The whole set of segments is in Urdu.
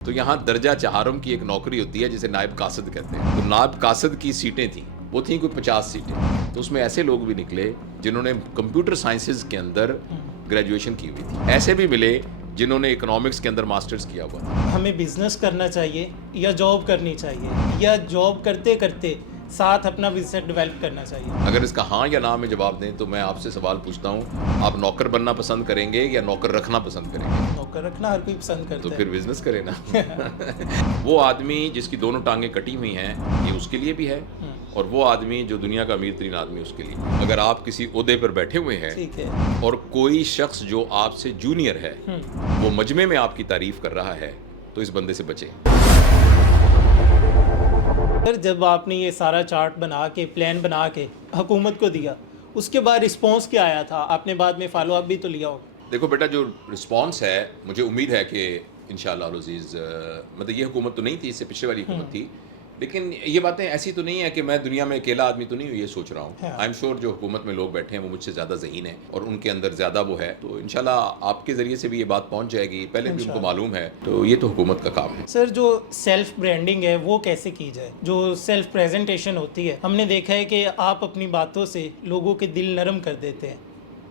تو یہاں درجہ چہارم کی ایک نوکری ہوتی ہے جسے نائب قاصد کہتے ہیں. تو نائب قاصد کی سیٹیں تھیں، وہ تھیں کوئی 50 سیٹیں. تو اس میں ایسے لوگ بھی نکلے جنہوں نے کمپیوٹر سائنسز کے اندر گریجویشن کی ہوئی تھی. ایسے بھی ملے جنہوں نے اکنامکس کے اندر ماسٹرز کیا ہوا تھا. ہمیں بزنس کرنا چاہیے یا جاب کرنی چاہیے یا جاب کرتے کرتے ساتھ اپنا بزنس ڈیولپ کرنا چاہیے؟ اگر اس کا ہاں یا نہ میں جواب دیں تو میں آپ سے سوال پوچھتا ہوں، آپ نوکر بننا پسند کریں گے یا نوکر رکھنا پسند کریں گے؟ نوکر رکھنا ہر کوئی پسند کرتا تو ہے. پھر بزنس کرے نا. وہ آدمی جس کی دونوں ٹانگیں کٹی ہوئی ہیں یہ اس کے لیے بھی ہے، اور وہ آدمی جو دنیا کا امیر ترین آدمی اس کے لیے. اگر آپ کسی عہدے پر بیٹھے ہوئے ہیں ٹھیک ہے، اور کوئی شخص جو آپ سے جونیئر ہے وہ مجمع میں آپ کی تعریف کر رہا ہے تو اس بندے سے بچیں. سر جب آپ نے یہ سارا چارٹ بنا کے پلان بنا کے حکومت کو دیا، اس کے بعد رسپانس کیا آیا تھا؟ آپ نے بعد میں فالو اپ بھی تو لیا ہوگا. دیکھو بیٹا، جو رسپانس ہے مجھے امید ہے کہ انشاءاللہ العزیز، مطلب یہ حکومت تو نہیں تھی، اس سے پچھلے والی حکومت تھی، لیکن یہ باتیں ایسی تو نہیں ہے کہ میں دنیا میں اکیلا آدمی تو نہیں ہوں یہ سوچ رہا ہوں. آئی ایم شیور جو حکومت میں لوگ بیٹھے ہیں وہ مجھ سے زیادہ ذہین ہیں اور ان کے اندر زیادہ وہ ہے. تو انشاءاللہ آپ کے ذریعے سے بھی یہ بات پہنچ جائے گی، پہلے بھی ان کو معلوم ہے. تو یہ تو حکومت کا کام ہے. سر جو سیلف برانڈنگ ہے وہ کیسے کی جائے؟ جو سیلف پریزنٹیشن ہوتی ہے، ہم نے دیکھا ہے کہ آپ اپنی باتوں سے لوگوں کے دل نرم کر دیتے ہیں،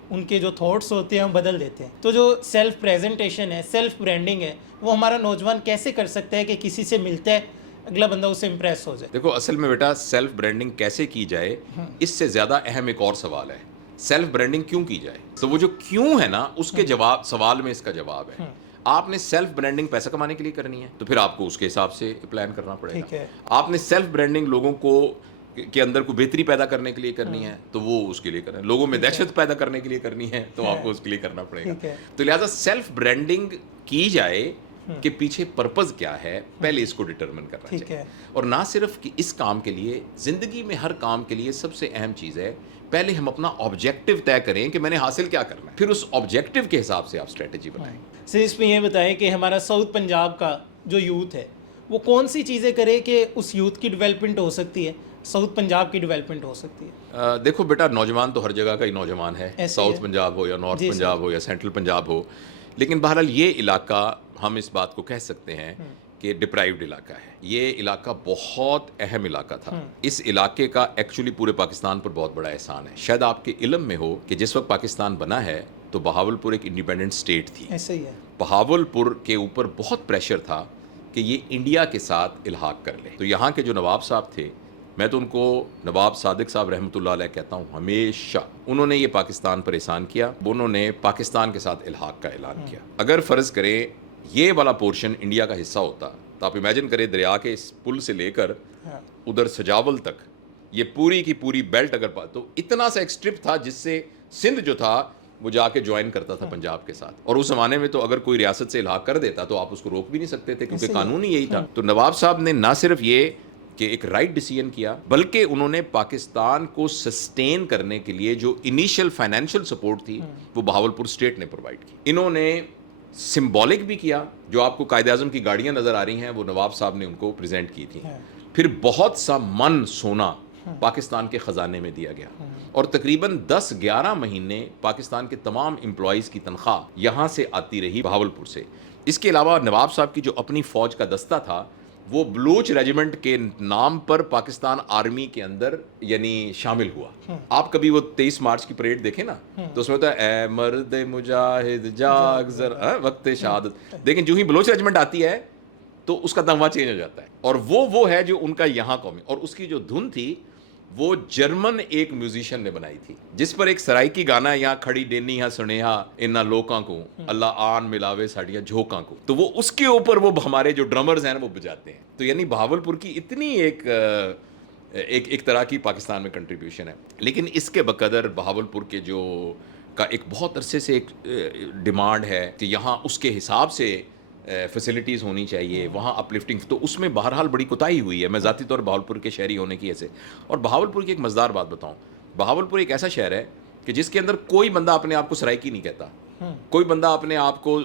ان کے جو تھاٹس ہوتے ہیں وہ بدل دیتے ہیں. تو جو سیلف پریزنٹیشن ہے، سیلف برانڈنگ ہے، وہ ہمارا نوجوان کیسے کر سکتا ہے کہ کسی سے ملتا ہے اگلا بندہ اسے امپریس ہو جائے؟ دیکھو اصل میں بیٹا سیلف برانڈنگ کیسے کی جائے اس سے زیادہ اہم ایک اور سوال ہے، سیلف برانڈنگ کیوں کی جائے. تو وہ جو کیوں ہے نا اس کے جواب سوال میں اس کا جواب ہے. آپ نے سیلف برانڈنگ پیسہ کمانے کے لیے کرنی ہے تو پھر آپ کو اس کے حساب سے پلان کرنا پڑے ٹھیک گا. ہے. آپ نے سیلف برانڈنگ لوگوں کو کے اندر کوئی بہتری پیدا کرنے کے لیے کرنی ہے تو وہ اس کے لیے کرنا ہے. لوگوں میں دہشت پیدا کرنے کے لیے کرنی ہے تو آپ کو اس کے لیے کرنا پڑے گا. ٹھیک ہے. تو لہٰذا سیلف برانڈنگ کی جائے کہ پیچھے پرپز کیا ہے، پہلے اس کو ڈٹرمن کرنا چاہیے. اور نہ صرف کہ اس کام کے لیے، زندگی میں ہر کام کے لیے سب سے اہم چیز ہے پہلے ہم اپنا آبجیکٹو طے کریں کہ میں نے حاصل کیا کرنا ہے، پھر اس آبجیکٹو کے حساب سے آپ اسٹریٹجی بنائیں. سر اس میں یہ بتائیں کہ ہمارا ساؤتھ پنجاب کا جو یوتھ ہے وہ کون سی چیزیں کرے کہ اس یوتھ کی ڈیولپمنٹ ہو سکتی ہے، ساؤتھ پنجاب کی ڈیولپمنٹ ہو سکتی ہے؟ دیکھو بیٹا، نوجوان تو ہر جگہ کا ہی نوجوان ہے، ساؤتھ پنجاب ہو یا نارتھ پنجاب ہو یا سینٹرل پنجاب ہو. لیکن بہرحال یہ علاقہ ہم اس بات کو کہہ سکتے ہیں کہ ڈپرائیوڈ علاقہ ہے. یہ علاقہ بہت اہم علاقہ تھا. اس علاقے کا ایکچولی پورے پاکستان پر بہت بڑا احسان ہے. شاید آپ کے علم میں ہو کہ جس وقت پاکستان بنا ہے تو بہاولپور ایک انڈیپینڈنٹ اسٹیٹ تھی. ایسا ہی ہے. بہاولپور کے اوپر بہت پریشر تھا کہ یہ انڈیا کے ساتھ الحاق کر لے. تو یہاں کے جو نواب صاحب تھے، میں تو ان کو نواب صادق صاحب رحمۃ اللہ علیہ کہتا ہوں، ہمیشہ انہوں نے یہ پاکستان پر احسان کیا، انہوں نے پاکستان کے ساتھ الحاق کا اعلان کیا. اگر فرض کریں یہ والا پورشن انڈیا کا حصہ ہوتا تو آپ امیجن کریں دریا کے اس پل سے لے کر ادھر سجاول تک یہ پوری کی پوری بیلٹ اگر تو اتنا سا ایک اسٹرپ تھا جس سے سندھ جو تھا وہ جا کے جوائن کرتا تھا پنجاب کے ساتھ. اور اس زمانے میں تو اگر کوئی ریاست سے الحاق کر دیتا تو آپ اس کو روک بھی نہیں سکتے تھے کیونکہ قانون ہی یہی تھا. تو نواب صاحب نے نہ صرف یہ کہ ایک رائٹ ڈیسیژن کیا بلکہ انہوں نے پاکستان کو سسٹین کرنے کے لیے جو انیشل فائنینشیل سپورٹ تھی وہ بہاولپور اسٹیٹ نے پرووائڈ کی. انہوں نے سمبولک بھی کیا، جو آپ کو قائد اعظم کی گاڑیاں نظر آ رہی ہیں وہ نواب صاحب نے ان کو پریزنٹ کی تھی. پھر بہت سا من سونا پاکستان کے خزانے میں دیا گیا اور تقریباً 10-11 مہینے پاکستان کے تمام امپلائیز کی تنخواہ یہاں سے آتی رہی بہاولپور سے. اس کے علاوہ نواب صاحب کی جو اپنی فوج کا دستہ تھا وہ بلوچ ریجیمنٹ کے نام پر پاکستان آرمی کے اندر یعنی شامل ہوا. آپ کبھی وہ 23 مارچ کی پریڈ دیکھیں نا تو اس میں ہوتا ہے اے مرد مجاہد جاگ ذرا وقت شہادت. لیکن جو ہی بلوچ ریجیمنٹ آتی ہے تو اس کا تمغہ چینج ہو جاتا ہے. اور وہ ہے جو ان کا یہاں قومی، اور اس کی جو دھن تھی وہ جرمن ایک میوزیشین نے بنائی تھی جس پر ایک سرائکی گانا ہے، یہاں کھڑی ڈینی ہاں سنیہا انہاں لوکاں کو اللہ آن ملاوے ساڑیاں جھوکاں کو. تو وہ اس کے اوپر وہ ہمارے جو ڈرمرز ہیں وہ بجاتے ہیں. تو یعنی بہاولپور کی اتنی ایک طرح کی پاکستان میں کنٹریبیوشن ہے. لیکن اس کے بقدر بہاولپور کے جو کا ایک بہت عرصے سے ایک ڈیمانڈ ہے کہ یہاں اس کے حساب سے فیسلٹیز ہونی چاہیے، وہاں اپلفٹنگ. تو اس میں بہرحال بڑی کوتاہی ہوئی ہے. میں ذاتی طور بہاولپور کے شہری ہونے کی ایسے، اور بہاولپور کی ایک مزدار بات بتاؤں، بہاولپور ایک ایسا شہر ہے کہ جس کے اندر کوئی بندہ اپنے آپ کو سرائکی نہیں کہتا، کوئی بندہ اپنے آپ کو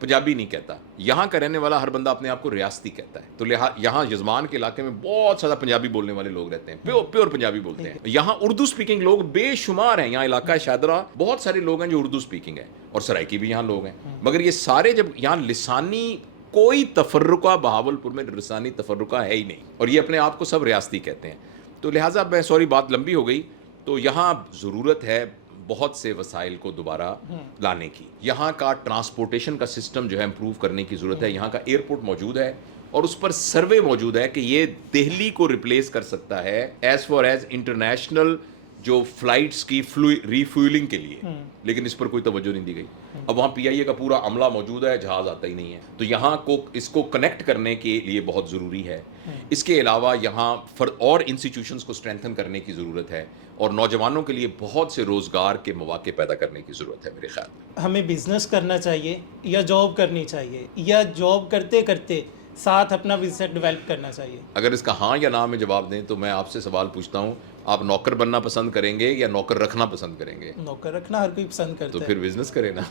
پنجابی نہیں کہتا. یہاں کا رہنے والا ہر بندہ اپنے آپ کو ریاستی کہتا ہے. تو یہاں یزمان کے علاقے میں بہت زیادہ پنجابی بولنے والے لوگ رہتے ہیں، پیور پنجابی بولتے ہیں. یہاں اردو سپیکنگ لوگ بے شمار ہیں. یہاں علاقہ شادرہ بہت سارے لوگ ہیں جو اردو سپیکنگ ہیں، اور سرائکی بھی یہاں لوگ ہیں. مگر یہ سارے جب یہاں لسانی کوئی تفرقہ بہاولپور میں لسانی تفرقہ ہے ہی نہیں, اور یہ اپنے آپ کو سب ریاستی کہتے ہیں. تو لہٰذا میں سوری بات لمبی ہو گئی, تو یہاں ضرورت ہے بہت سے وسائل کو دوبارہ لانے کی. یہاں کا ٹرانسپورٹیشن کا سسٹم جو ہے امپروو کرنے کی ضرورت ہے. یہاں کا ایئرپورٹ موجود ہے اور اس پر سروے موجود ہے کہ یہ دہلی کو ریپلیس کر سکتا ہے ایز فار ایز انٹرنیشنل جو فلائٹس کی ریفیولنگ کے لیے, لیکن اس پر کوئی توجہ نہیں دی گئی. اب وہاں پی آئی اے کا پورا عملہ موجود ہے, جہاز آتا ہی نہیں ہے. تو یہاں کو اس کو کنیکٹ کرنے کے لیے بہت ضروری ہے. اس کے علاوہ یہاں اور انسٹیٹیوشنز کو اسٹرینتھن کرنے کی ضرورت ہے, اور نوجوانوں کے لیے بہت سے روزگار کے مواقع پیدا کرنے کی ضرورت ہے میرے خیال میں. ہمیں بزنس کرنا چاہیے یا جاب کرنی چاہیے, یا جاب کرتے کرتے ساتھ اپنا بزنس ڈیولپ کرنا چاہیے؟ اگر اس کا ہاں یا نہ میں جواب دیں تو میں آپ سے سوال پوچھتا ہوں, آپ نوکر بننا پسند کریں گے یا نوکر رکھنا پسند کریں گے؟ نوکر رکھنا ہر کوئی پسند کرتا ہے. تو پھر بزنس کرے نا.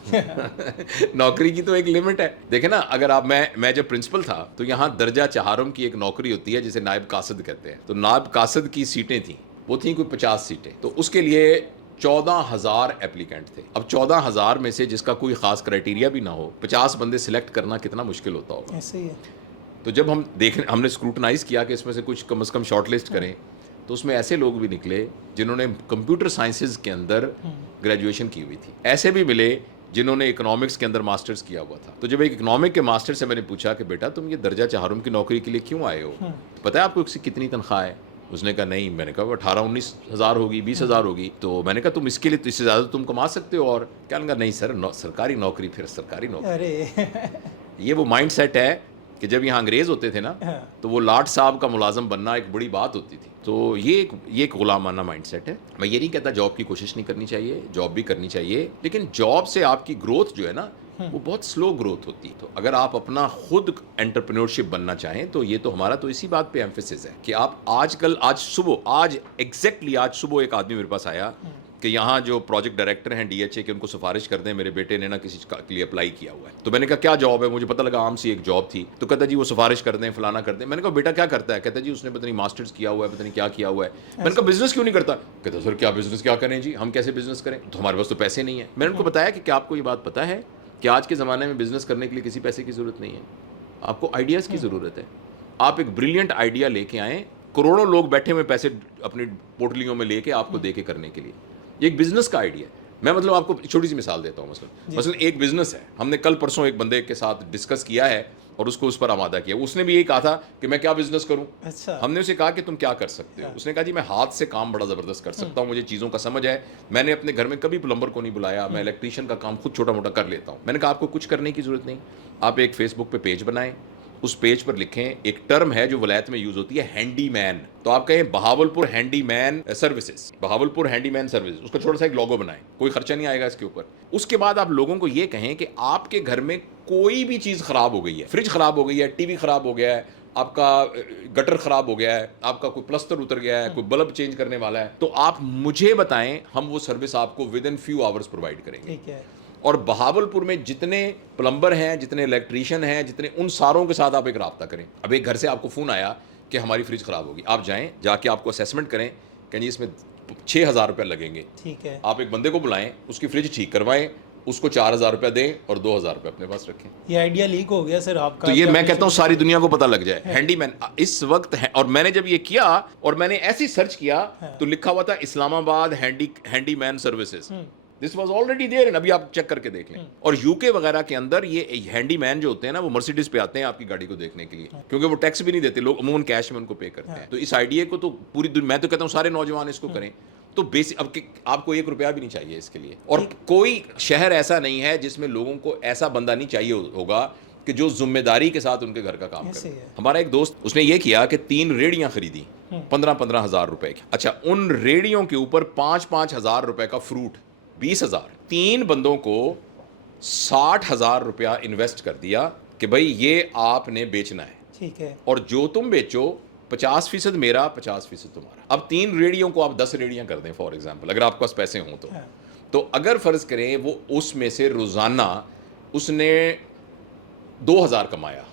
نوکری کی تو ایک لمٹ ہے. دیکھیں نا, اگر آپ میں جب پرنسپل تھا تو یہاں درجہ چہارم کی ایک نوکری ہوتی ہے جسے نائب قاصد کہتے ہیں. تو نائب قاصد کی سیٹیں تھیں, وہ تھیں کوئی 50 سیٹیں. تو اس کے لیے 14,000 اپلیکینٹ تھے. اب 14,000 میں سے جس کا کوئی خاص کرائٹیریا بھی نہ ہو, 50 بندے سلیکٹ کرنا کتنا مشکل ہوتا ہوگا. ایسے ہی ہے. تو جب ہم نے اسکروٹنائز کیا کہ اس میں سے کچھ کم از کم شارٹ لسٹ کریں, تو اس میں ایسے لوگ بھی نکلے جنہوں نے کمپیوٹر سائنسز کے اندر گریجویشن کی ہوئی تھی. ایسے بھی ملے جنہوں نے اکنامکس کے اندر ماسٹرز کیا ہوا تھا. تو جب ایک اکنامک کے ماسٹر سے میں نے پوچھا کہ بیٹا تم یہ درجہ چہارم کی نوکری کے لیے کیوں آئے ہو, پتہ ہے آپ کو اس کی کتنی تنخواہ ہے؟ اس نے کہا نہیں. میں نے کہا وہ 18-19 ہزار ہوگی, 20 ہزار ہوگی. تو میں نے کہا تم اس کے لیے تو اس سے زیادہ تم کما سکتے ہو. اور کیا لگا, نہیں سر سرکاری نوکری پھر سرکاری نوکری. ارے یہ وہ مائنڈ سیٹ ہے کہ جب یہاں انگریز ہوتے تھے نا, تو وہ لاٹ صاحب کا ملازم بننا ایک بڑی بات ہوتی تھی. تو یہ ایک غلامانہ مائنڈ سیٹ ہے. میں یہ نہیں کہتا جاب کی کوشش نہیں کرنی چاہیے, جاب بھی کرنی چاہیے, لیکن جاب سے آپ کی گروتھ جو ہے نا وہ بہت سلو گروتھ ہوتی ہے. تو اگر آپ اپنا خود انٹرپرینورشپ بننا چاہیں تو یہ تو ہمارا تو اسی بات پہ ایمفیسس ہے کہ آپ آج صبح ایک آدمی میرے پاس آیا کہ یہاں جو پروجیکٹ ڈائریکٹر ہیں DHA کے, ان کو سفارش کر دیں, میرے بیٹے نے نا کسی کے لیے اپلائی کیا ہوا ہے. تو میں نے کہا کیا جاب ہے؟ مجھے پتہ لگا عام سی ایک جاب تھی. تو کہتا جی وہ سفارش کر دیں, فلانا کر دیں. میں نے کہا بیٹا کیا کرتا ہے؟ کہتا جی اس نے پتہ نہیں ماسٹرز کیا ہوا ہے, پتہ نہیں کیا کیا ہوا ہے. میں نے کہا بزنس کیوں نہیں کرتا؟ کہتا سر کیا بزنس کیا کریں جی, ہم کیسے بزنس کریں, تو ہمارے پاس تو پیسے نہیں ہیں. میں نے ان کو بتایا کہ کیا آپ کو یہ بات پتہ ہے کہ آج کے زمانے میں بزنس کرنے کے لیے کسی پیسے کی ضرورت نہیں ہے, آپ کو آئیڈیاز کی ضرورت ہے. آپ ایک بریلینٹ آئیڈیا لے کے آئیں, کروڑوں لوگ بیٹھے ہوئے پیسے اپنی پورٹلیوں میں لے کے آپ کو دے کے کرنے کے لیے. یہ ایک بزنس کا آئیڈیا ہے. میں مطلب آپ کو چھوٹی سی مثال دیتا ہوں. مثلا ایک بزنس ہے, ہم نے کل پرسوں ایک بندے کے ساتھ ڈسکس کیا ہے اور اس کو اس پر آمادہ کیا. اس نے بھی یہی کہا تھا کہ میں کیا بزنس کروں. ہم نے اسے کہا کہ تم کیا کر سکتے ہو. اس نے کہا جی میں ہاتھ سے کام بڑا زبردست کر سکتا ہوں, مجھے چیزوں کا سمجھ ہے, میں نے اپنے گھر میں کبھی پلمبر کو نہیں بلایا, میں الیکٹریشین کا کام خود چھوٹا موٹا کر لیتا ہوں. میں نے کہا آپ کو کچھ کرنے کی ضرورت نہیں, آپ ایک فیس بک پہ پیج بنائیں, اس پیج پر لکھیں, ایک ٹرم ہے جو ولایت میں یوز ہوتی ہے ہینڈی مین. تو آپ کہیں بہاولپور ہینڈی مین سروسز, بہاولپور ہینڈی مین سروسز, اس کا چھوٹا سا ایک لوگو بنائیں, کوئی خرچہ نہیں آئے گا اس کے اوپر. اس کے بعد آپ لوگوں کو یہ کہیں کہ آپ کے گھر میں کوئی بھی چیز خراب ہو گئی ہے, فریج خراب ہو گئی ہے, ٹی وی خراب ہو گیا ہے, آپ کا گٹر خراب ہو گیا ہے, آپ کا کوئی پلستر اتر گیا ہے, کوئی بلب چینج کرنے والا ہے, تو آپ مجھے بتائیں, ہم وہ سروس آپ کو with in few hours provide کریں گے. اور بہاولپور میں جتنے پلمبر ہیں, جتنے الیکٹریشین ہیں, جتنے, ان ساروں کے ساتھ آپ ایک رابطہ کریں. اب ایک گھر سے آپ کو فون آیا کہ ہماری فریج خراب ہوگی, آپ جائیں, جا کے آپ کو اسیسمنٹ کریں کہ جی اس میں 6,000 روپے لگیں گے. ٹھیک ہے, آپ ایک بندے کو بلائیں, اس کی فریج ٹھیک کروائیں, اس کو 4,000 روپے دیں اور 2,000 روپے اپنے پاس رکھیں. یہ آئیڈیا لیک ہو گیا سر آپ کا. تو یہ میں کہتا ہوں ساری دنیا کو پتہ لگ جائے ہینڈی مین اس وقت ہے. اور میں نے جب یہ کیا اور میں نے ایسی سرچ کیا تو لکھا ہوا تھا Islamabad handyman services. This was already there, ابھی آپ چیک کر کے دیکھ لیں. اور UK وغیرہ کے اندر یہ ہینڈی مین جو ہوتے ہیں نا, وہ مرسیڈیز پہ آتے ہیں آپ کی گاڑی کو دیکھنے کے لیے, کیونکہ وہ ٹیکس بھی نہیں دیتے, لوگ عموماً کیش میں ان کو پے کرتے ہیں. تو اس آئیڈیا کو تو پوری دنیا, میں تو کہتا ہوں سارے نوجوان اس کو کریں. تو بیسک اب آپ کو 1 روپیہ بھی نہیں چاہیے اس کے لیے. اور کوئی شہر ایسا نہیں ہے جس میں لوگوں کو ایسا بندہ نہیں چاہیے ہوگا کہ جو ذمہ داری کے ساتھ ان کے گھر کا کام کرے. ہمارا ایک دوست, اس نے یہ کیا کہ 3 ریڑیاں خریدی 15,000 ہزار روپے کی. اچھا, ان ریڑیوں کے اوپر 5,000 ہزار روپے کا فروٹ, 20,000. 3 بندوں کو 60,000 روپیہ انویسٹ کر دیا کہ بھائی یہ آپ نے بیچنا ہے. ٹھیک ہے, اور جو تم بیچو 50% میرا, 50% تمہارا. اب 3 ریڑیوں کو آپ 10 ریڑیاں کر دیں فار ایگزامپل, اگر آپ کے پاس پیسے ہوں تو اگر فرض کریں وہ اس میں سے روزانہ اس نے 2,000 کمایا,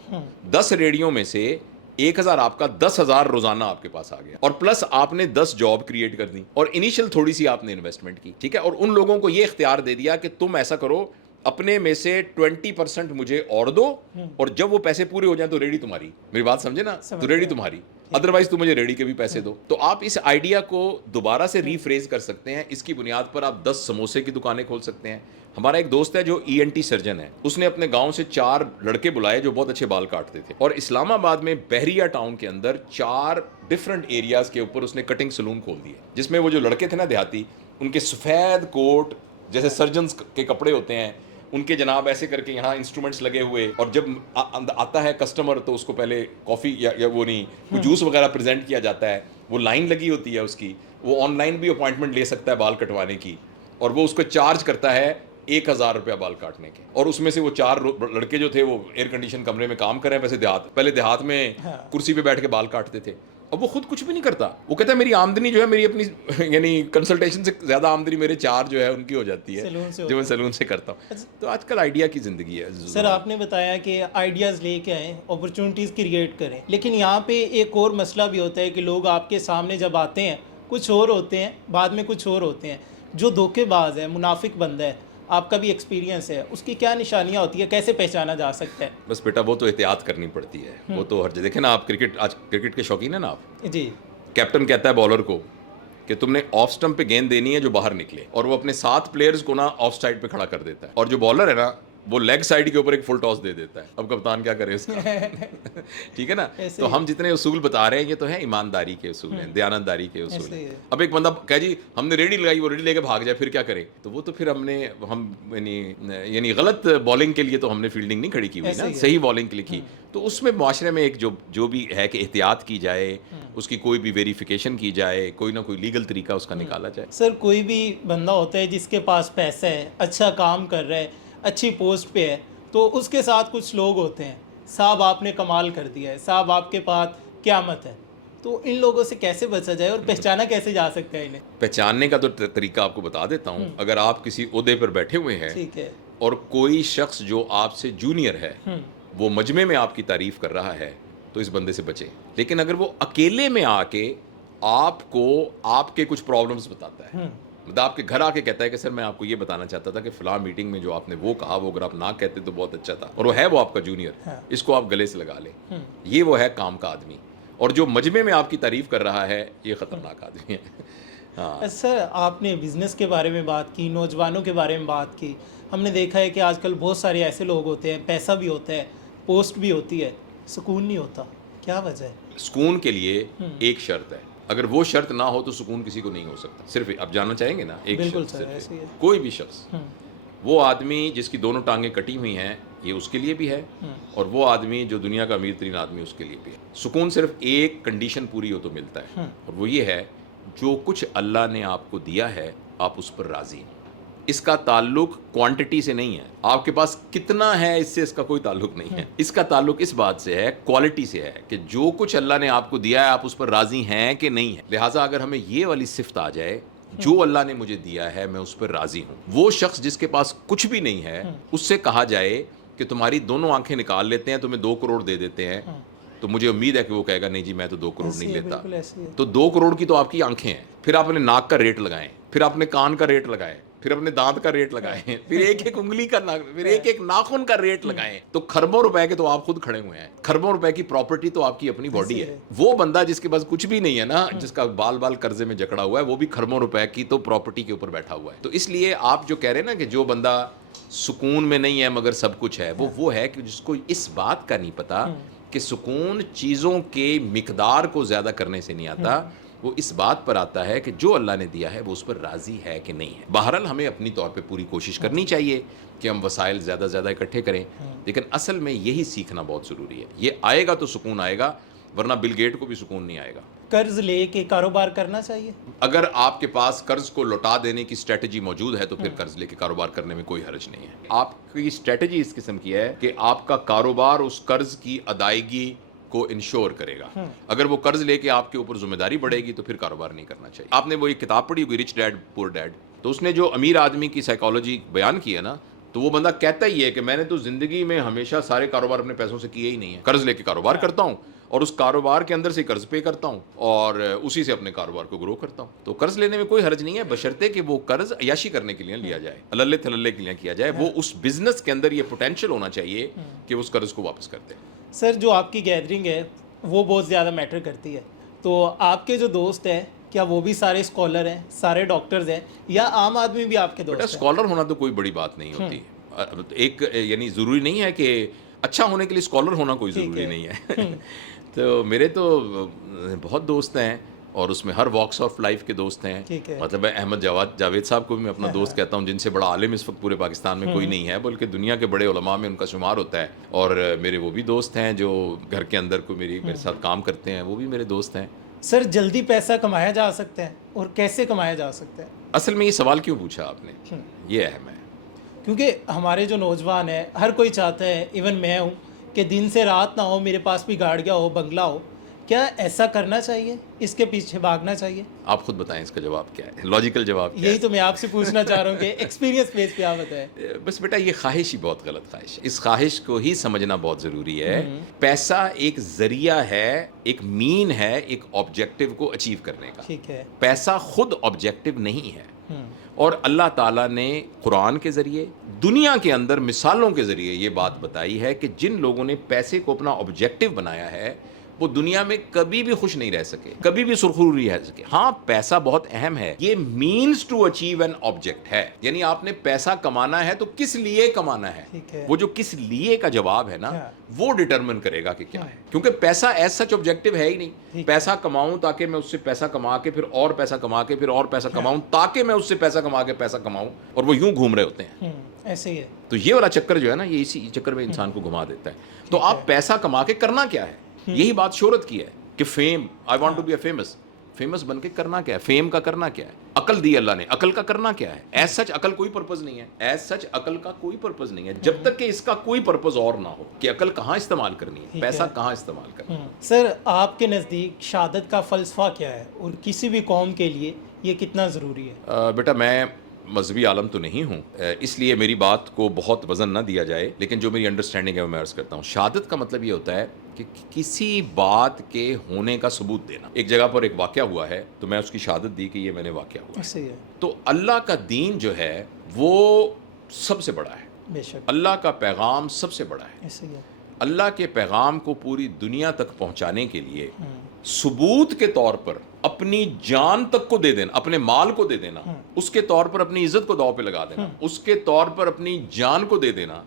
10 ریڑیوں میں سے 1,000 آپ کا, 10,000 روزانہ آپ کے پاس آ گیا, اور پلس آپ نے 10 جاب کریٹ کر دی, اور انیشیل تھوڑی سی آپ نے انویسٹمنٹ کی. ٹھیک ہے, اور ان لوگوں کو یہ اختیار دے دیا کہ تم ایسا کرو اپنے میں سے 20% مجھے اور دو, اور جب وہ پیسے پورے ہو جائیں تو ریڈی تمہاری. میری بات سمجھے نا, تو ریڈی تمہاری, ادروائز تم مجھے ریڈی کے بھی پیسے دو. تو آپ اس آئیڈیا کو دوبارہ سے ریفریز کر سکتے ہیں. اس کی بنیاد پر آپ 10 سموسے کی دکانیں کھول سکتے ہیں. ہمارا ایک دوست ہے جو ENT سرجن ہے, اس نے اپنے گاؤں سے 4 لڑکے بلائے جو بہت اچھے بال کاٹتے تھے, اور اسلام آباد میں بحریہ ٹاؤن کے اندر 4 ڈفرنٹ ایریاز کے اوپر اس نے کٹنگ سلون کھول دیے, جس میں وہ جو لڑکے تھے نا دیہاتی, ان کے سفید کوٹ جیسے سرجنز کے کپڑے ہوتے ہیں, ان کے جناب ایسے کر کے یہاں انسٹرومنٹس لگے ہوئے, اور جب آتا ہے کسٹمر تو اس کو پہلے کافی یا وہ نہیں وہ جوس وغیرہ پریزنٹ کیا جاتا ہے, وہ لائن لگی ہوتی ہے اس کی, وہ آن لائن بھی اپوائنٹمنٹ لے سکتا ہے بال کٹوانے کی, اور وہ اس کو چارج کرتا ہے 1000 روپیہ بال کاٹنے کے. اور اس میں سے وہ 4 لڑکے جو تھے وہ ایئر کنڈیشن کمرے میں کام کر رہے ہیں. ویسے پہلے دیہات میں کرسی پہ بیٹھ کے بال کاٹتے تھے, اب وہ خود کچھ بھی نہیں کرتا. وہ کہتا ہے میری آمدنی جو ہے میری اپنی یعنی کنسلٹیشن سے زیادہ آمدنی میرے 4 جو ہے ان کی ہو جاتی ہے جو میں سیلون سے کرتا ہوں. تو آج کل آئیڈیا کی زندگی ہے. سر آپ نے بتایا کہ آئیڈیاز لے کے آئیں, اپرچونیٹیز کریٹ کریں, لیکن یہاں پہ ایک اور مسئلہ بھی ہوتا ہے کہ لوگ آپ کے سامنے جب آتے ہیں کچھ اور ہوتے ہیں, بعد میں کچھ اور ہوتے ہیں. جو دھوکے باز ہے, منافق بندہ ہے, آپ کا بھی ایکسپیرینس ہے, اس کی کیا نشانیاں ہوتی ہے, کیسے پہچانا جا سکتا ہے؟ بس بیٹا وہ تو احتیاط کرنی پڑتی ہے, وہ تو ہر جگہ. دیکھیں نا آپ آج کرکٹ کے شوقین ہیں نا آپ, جی. کیپٹن کہتا ہے بالر کو کہ تم نے آف سٹمپ پہ گیند دینی ہے جو باہر نکلے, اور وہ اپنے 7 پلیئرز کو نا آف سائڈ پہ کھڑا کر دیتا ہے, اور جو بالر ہے نا وہ لیگ سائڈ کے اوپر ایک فل ٹاس دے دیتا ہے. اب کپتان کیا کرے اس کا؟ ٹھیک ہے نا. تو ہم جتنے اصول بتا رہے ہیں یہ تو ہے ایمانداری کے اصول ہیں, دیانتداری کے اصول ہیں. اب ایک بندہ کہہ جی ہم نے ریڈی لگائی, وہ ریڈی لے کے بھاگ جائے, پھر کیا کرے؟ تو وہ تو پھر ہم یعنی غلط بالنگ کے لیے تو ہم نے فیلڈنگ نہیں کھڑی کی ہوئی نا, صحیح بالنگ کے لیے کی. تو اس میں معاشرے میں ایک جو بھی ہے کہ احتیاط کی جائے, اس کی کوئی بھی ویریفیکیشن کی جائے, کوئی نہ کوئی لیگل طریقہ اس کا نکالا جائے. سر کوئی بھی بندہ ہوتا ہے جس کے پاس پیسہ ہے, اچھا کام کر رہا ہے, اچھی پوسٹ پہ ہے, تو اس کے ساتھ کچھ لوگ ہوتے ہیں, صاحب آپ نے کمال کر دیا ہے, صاحب آپ کے پاس قیامت ہے. تو ان لوگوں سے کیسے بچا جائے اور پہچانا کیسے جا سکتا ہے انہیں؟ پہچاننے کا تو طریقہ آپ کو بتا دیتا ہوں. اگر آپ کسی عہدے پر بیٹھے ہوئے ہیں, ٹھیک ہے, اور کوئی شخص جو آپ سے جونیئر ہے وہ مجمع میں آپ کی تعریف کر رہا ہے, تو اس بندے سے بچیں. لیکن اگر وہ اکیلے میں آ کے آپ کو آپ کے کچھ پرابلمس بتاتا ہے, مطلب آپ کے گھر آ کے کہتا ہے کہ سر میں آپ کو یہ بتانا چاہتا تھا کہ فلاں میٹنگ میں جو آپ نے وہ کہا وہ اگر آپ نہ کہتے تو بہت اچھا تھا, اور وہ ہے وہ آپ کا جونیئر, اس کو آپ گلے سے لگا لیں, یہ وہ ہے کام کا آدمی. اور جو مجمع میں آپ کی تعریف کر رہا ہے یہ خطرناک آدمی ہے. ہاں سر آپ نے بزنس کے بارے میں بات کی, نوجوانوں کے بارے میں بات کی. ہم نے دیکھا ہے کہ آج کل بہت سارے ایسے لوگ ہوتے ہیں, پیسہ بھی ہوتا ہے, پوسٹ بھی ہوتی ہے, سکون نہیں ہوتا. کیا وجہ ہے؟ سکون کے لیے ایک شرط ہے, اگر وہ شرط نہ ہو تو سکون کسی کو نہیں ہو سکتا. صرف آپ جاننا چاہیں گے نا, ایک بالکل شرط سر, صرف ایسے ہی ہے. کوئی بھی شخص, وہ آدمی جس کی دونوں ٹانگیں کٹی ہوئی ہیں یہ اس کے لیے بھی ہے, اور وہ آدمی جو دنیا کا امیر ترین آدمی اس کے لیے بھی ہے. سکون صرف ایک کنڈیشن پوری ہو تو ملتا ہے, اور وہ یہ ہے جو کچھ اللہ نے آپ کو دیا ہے آپ اس پر راضی ہیں. اس کا تعلق کوانٹٹی سے نہیں ہے, آپ کے پاس کتنا ہے اس سے اس کا کوئی تعلق نہیں ہے. اس کا تعلق اس بات سے ہے, کوالٹی سے ہے, کہ جو کچھ اللہ نے آپ کو دیا ہے آپ اس پر راضی ہیں کہ نہیں ہے. لہٰذا اگر ہمیں یہ والی صفت آ جائے, جو اللہ نے مجھے دیا ہے میں اس پر راضی ہوں. وہ شخص جس کے پاس کچھ بھی نہیں ہے, اس سے کہا جائے کہ تمہاری دونوں آنکھیں نکال لیتے ہیں, تمہیں 2 کروڑ دے دیتے ہیں, تو مجھے امید ہے کہ وہ کہے گا نہیں جی میں تو 2 کروڑ نہیں لیتا. تو 2 کروڑ کی تو آپ کی آنکھیں ہیں, پھر آپ اپنے ناک کا ریٹ لگائیں, پھر اپنے کان کا ریٹ لگائیں, پھر اپنے دانت کا ریٹ لگائیں, پھر ایک ایک انگلی کا, پھر ایک ایک ناخن کا ریٹ لگائیں, تو خربوں روپے کے تو آپ خود کھڑے ہوئے ہیں. خربوں روپے کی پراپرٹی تو آپ کی اپنی باڈی ہے. وہ بندہ جس کے پاس کچھ بھی نہیں ہے نا, جس کا بال بال قرضے میں جکڑا ہوا ہے, وہ بھی خربوں روپے کی تو پراپرٹی کے اوپر بیٹھا ہوا ہے. تو اس لیے آپ جو کہہ رہے ہیں نا کہ جو بندہ سکون میں نہیں ہے مگر سب کچھ ہے, وہ ہے کہ جس کو اس بات کا نہیں پتا کہ سکون چیزوں کے مقدار کو زیادہ کرنے سے نہیں آتا, وہ اس بات پر آتا ہے کہ جو اللہ نے دیا ہے وہ اس پر راضی ہے کہ نہیں ہے. بہرحال ہمیں اپنی طور پہ پوری کوشش کرنی چاہیے کہ ہم وسائل زیادہ سے زیادہ اکٹھے کریں, لیکن اصل میں یہی سیکھنا بہت ضروری ہے. یہ آئے گا تو سکون آئے گا, ورنہ بل گیٹ کو بھی سکون نہیں آئے گا. قرض لے کے کاروبار کرنا چاہیے؟ اگر آپ کے پاس قرض کو لوٹا دینے کی اسٹریٹجی موجود ہے تو پھر قرض لے کے کاروبار کرنے میں کوئی حرج نہیں ہے. آپ کی اسٹریٹجی اس قسم کی ہے کہ آپ کا کاروبار اس قرض کی ادائیگی کو انشور کرے گا. اگر وہ قرض لے کے آپ کے اوپر ذمہ داری بڑھے گی تو پھر کاروبار نہیں کرنا چاہیے. آپ نے وہ ایک کتاب پڑھی ہوئی رچ ڈیڈ پور ڈیڈ, تو اس نے جو امیر آدمی کی سائیکالوجی بیان کی ہے نا, تو وہ بندہ کہتا ہی ہے کہ میں نے تو زندگی میں ہمیشہ سارے کاروبار اپنے پیسوں سے کیے ہی نہیں ہے, قرض لے کے کاروبار کرتا ہوں, اور اس کاروبار کے اندر سے قرض پے کرتا ہوں اور اسی سے اپنے کاروبار کو گرو کرتا ہوں. تو قرض لینے میں کوئی حرج نہیں ہے بشرطے کہ وہ قرض عیاشی کرنے کے لیے لیا جائے, اللہ تھللے کے لیے کیا جائے. وہ اس بزنس کے اندر یہ پوٹینشیل ہونا چاہیے کہ اس قرض کو واپس کر دیں. سر جو آپ کی گیدرنگ ہے وہ بہت زیادہ میٹر کرتی ہے, تو آپ کے جو دوست ہیں کیا وہ بھی سارے اسکالر ہیں, سارے ڈاکٹرز ہیں, یا عام آدمی بھی آپ کے دوست ہیں؟ اسکالر ہونا تو کوئی بڑی بات نہیں ہوتی. ایک یعنی ضروری نہیں ہے کہ اچھا ہونے کے لیے اسکالر ہونا کوئی ضروری نہیں ہے. تو میرے تو بہت دوست ہیں اور اس میں ہر واکس آف لائف کے دوست ہیں. مطلب میں احمد جاوید صاحب کو بھی میں اپنا دوست کہتا ہوں, جن سے بڑا عالم اس وقت پورے پاکستان میں کوئی نہیں ہے, بلکہ دنیا کے بڑے علماء میں ان کا شمار ہوتا ہے. اور میرے وہ بھی دوست ہیں جو گھر کے اندر کو میرے ساتھ کام کرتے ہیں, وہ بھی میرے دوست ہیں. سر جلدی پیسہ کمایا جا سکتا ہے اور کیسے کمایا جا سکتا ہے؟ اصل میں یہ سوال کیوں پوچھا آپ نے, یہ اہم ہے. کیونکہ ہمارے جو نوجوان ہیں ہر کوئی چاہتا ہے, ایون میں ہوں, کہ دن سے رات نہ ہو, میرے پاس بھی گاڑیاں ہو, بنگلہ ہو. کیا ایسا کرنا چاہیے, اس کے پیچھے بھاگنا چاہیے؟ آپ خود بتائیں اس کا جواب کیا ہے, لاجیکل جواب کیا ہے؟ یہی تو میں آپ سے پوچھنا چاہ رہا ہوں کہ ایکسپیرینس بیس پہ آپ بتائیں. بس بیٹا یہ خواہش ہی بہت غلط خواہش ہے. اس خواہش کو ہی سمجھنا بہت ضروری ہے. پیسہ ایک ذریعہ ہے, ایک مین ہے ایک آبجیکٹیو کو اچیو کرنے کا. ٹھیک ہے. پیسہ خود آبجیکٹیو نہیں ہے. اور اللہ تعالیٰ نے قرآن کے ذریعے, دنیا کے اندر مثالوں کے ذریعے یہ بات بتائی ہے کہ جن لوگوں نے پیسے کو اپنا آبجیکٹیو بنایا ہے وہ دنیا میں کبھی بھی خوش نہیں رہ سکے, کبھی بھی سرخرو رہ سکے. ہاں پیسہ بہت اہم ہے, یہ means to achieve an object ہے. یعنی آپ نے پیسہ کمانا ہے تو کس لیے کمانا ہے, وہ جو کس لیے کا جواب ہے نا وہ ڈٹرمن کرے گا کہ کیا ہے. کیونکہ پیسہ ایز سچ آبجیکٹیو ہے ہی نہیں. پیسہ کماؤں تاکہ میں اس سے پیسہ کما کے پھر اور پیسہ کما کے پھر اور پیسہ کماؤں تاکہ میں اس سے پیسہ کما کے پیسہ کماؤں, اور وہ یوں گھوم رہے ہوتے ہیں. ایسے ہی ہے. تو یہ والا چکر جو ہے نا, یہ اسی چکر میں انسان کو گھما دیتا ہے. تو آپ پیسہ کما کے کرنا کیا ہے, یہی بات شہرت کی ہے کہ fame, I want to be a famous. Famous بن کے کرنا کیا ہے, فیم کا کرنا کیا ہے, عقل دی اللہ نے, عقل کا کرنا کیا ہے. ایز سچ عقل کوئی پرپز نہیں ہے, ایز سچ عقل کا کوئی پرپز نہیں ہے جب تک کہ اس کا کوئی پرپز اور نہ ہو کہ عقل کہاں استعمال کرنی ہے, پیسہ کہاں استعمال کرنا ہے. سر آپ کے نزدیک شہادت کا فلسفہ کیا ہے اور کسی بھی قوم کے لیے یہ کتنا ضروری ہے؟ بیٹا میں مذہبی عالم تو نہیں ہوں, اس لیے میری بات کو بہت وزن نہ دیا جائے, لیکن جو میری انڈرسٹینڈنگ ہے وہ میں عرض کرتا ہوں. شہادت کا مطلب یہ ہوتا ہے کہ کسی بات کے ہونے کا ثبوت دینا. ایک جگہ پر ایک واقعہ ہوا ہے تو میں اس کی شہادت دی کہ یہ میں نے واقعہ ہوا ہے. تو اللہ کا دین جو ہے وہ سب سے بڑا ہے, بے شک. اللہ کا پیغام سب سے بڑا ہے. اللہ کے پیغام کو پوری دنیا تک پہنچانے کے لیے ثبوت کے طور پر اپنی جان تک کو دے دینا, اپنے مال کو دے دینا, اس کے طور پر اپنی عزت کو داؤ پہ لگا دینا, اس کے طور پر اپنی جان کو دے دینا,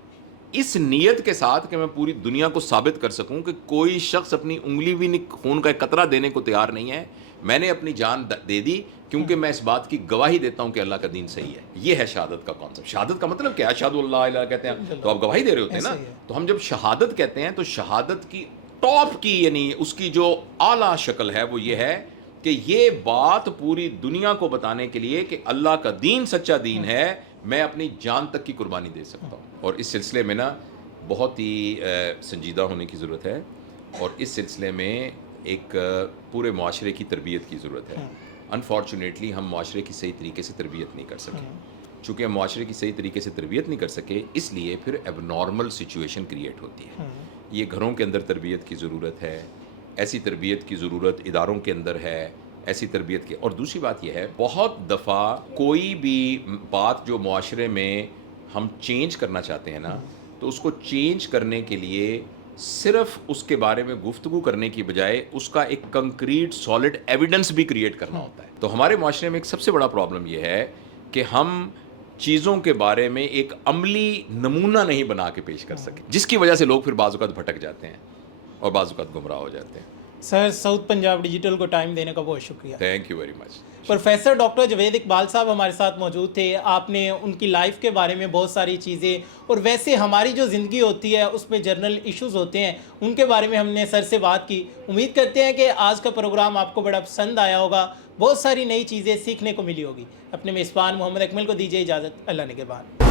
اس نیت کے ساتھ کہ میں پوری دنیا کو ثابت کر سکوں کہ کوئی شخص اپنی انگلی بھی خون کا ایک قطرہ دینے کو تیار نہیں ہے, میں نے اپنی جان دے دی کیونکہ میں اس بات کی گواہی دیتا ہوں کہ اللہ کا دین صحیح ہے. یہ ہے شہادت کا کانسیپٹ. شہادت کا مطلب کیا ہے, اشہد اللہ الہ کہتے ہیں تو آپ گواہی دے رہے ہوتے ہیں نا. تو ہم جب شہادت کہتے ہیں تو شہادت کی ٹاپ کی یعنی اس کی جو اعلیٰ شکل ہے وہ یہ ہے کہ یہ بات پوری دنیا کو بتانے کے لیے کہ اللہ کا دین سچا دین ہے, میں اپنی جان تک کی قربانی دے سکتا ہوں. اور اس سلسلے میں نا بہت ہی سنجیدہ ہونے کی ضرورت ہے, اور اس سلسلے میں ایک پورے معاشرے کی تربیت کی ضرورت ہے. انفارچونیٹلی ہم معاشرے کی صحیح طریقے سے تربیت نہیں کر سکے. چونکہ ہم معاشرے کی صحیح طریقے سے تربیت نہیں کر سکے, اس لیے پھر ایب نارمل سچویشن کریٹ ہوتی ہے. یہ گھروں کے اندر تربیت کی ضرورت ہے, ایسی تربیت کی ضرورت اداروں کے اندر ہے, ایسی تربیت کی. اور دوسری بات یہ ہے, بہت دفعہ کوئی بھی بات جو معاشرے میں ہم چینج کرنا چاہتے ہیں نا, تو اس کو چینج کرنے کے لیے صرف اس کے بارے میں گفتگو کرنے کی بجائے اس کا ایک کنکریٹ سالڈ ایویڈنس بھی کریٹ کرنا ہوتا ہے. تو ہمارے معاشرے میں ایک سب سے بڑا پرابلم یہ ہے کہ ہم چیزوں کے بارے میں ایک عملی نمونہ نہیں بنا کے پیش کر سکے, جس کی وجہ سے لوگ پھر بعض اوقات بھٹک جاتے ہیں اور بعض اوقات گمراہ ہو جاتے ہیں. سر ساؤتھ پنجاب ڈیجیٹل کو ٹائم دینے کا بہت شکریہ. Thank you very much. Professor doctor Javed Iqbal صاحب ہمارے ساتھ موجود تھے. آپ نے ان کی لائف کے بارے میں بہت ساری چیزیں, اور ویسے ہماری جو زندگی ہوتی ہے اس میں جنرل ایشوز ہوتے ہیں, ان کے بارے میں ہم نے سر سے بات کی. امید کرتے ہیں کہ آج کا پروگرام آپ کو بڑا پسند آیا ہوگا, بہت ساری نئی چیزیں سیکھنے کو ملی ہوگی. اپنے میزبان محمد اکمل کو دیجیے اجازت. اللہ نگہبان.